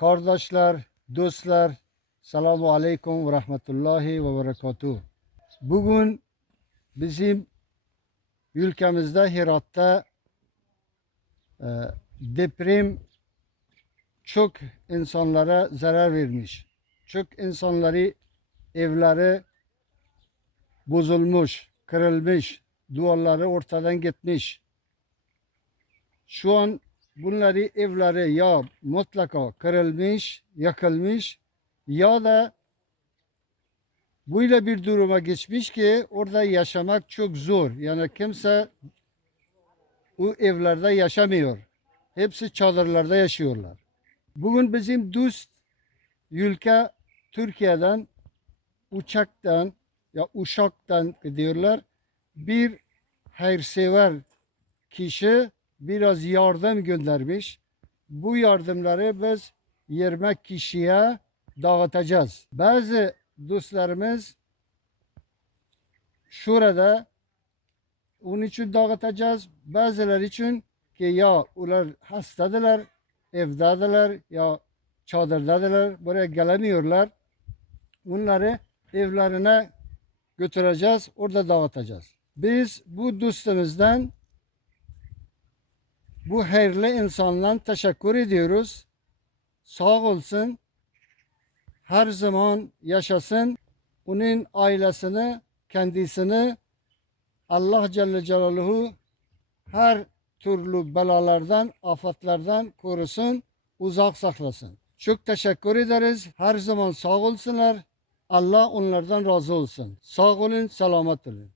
Kardeşler, dostlar, selamu aleyküm ve rahmetullahi ve berekatuhu. Bugün bizim ülkemizde Hirat'ta e, deprem çok insanlara zarar vermiş. Çok insanları evleri bozulmuş, kırılmış, duvarları ortadan gitmiş. Şu an bunları evleri ya mutlaka kırılmış, yakılmış ya da böyle bir duruma geçmiş ki orada yaşamak çok zor. Yani kimse o evlerde yaşamıyor. Hepsi çadırlarda yaşıyorlar. Bugün bizim dost ülke Türkiye'den uçaktan ya uşaktan diyorlar bir hayırsever kişi biraz yardım göndermiş. Bu yardımları biz 20 kişiye dağıtacağız. Bazı dostlarımız şurada onun için dağıtacağız. Bazıları için ki ya onlar hastadılar, evdedirler ya çadırdadılar, buraya gelemiyorlar. Onları evlerine götüreceğiz, orada dağıtacağız. Biz bu dostumuzdan bu hayırlı insandan teşekkür ediyoruz. Sağ olsun. Her zaman yaşasın. Onun ailesini, kendisini Allah Celle Celaluhu her türlü belalardan, afatlardan korusun, uzak saklasın. Çok teşekkür ederiz. Her zaman sağ olsunlar. Allah onlardan razı olsun. Sağ olun, selamet olun.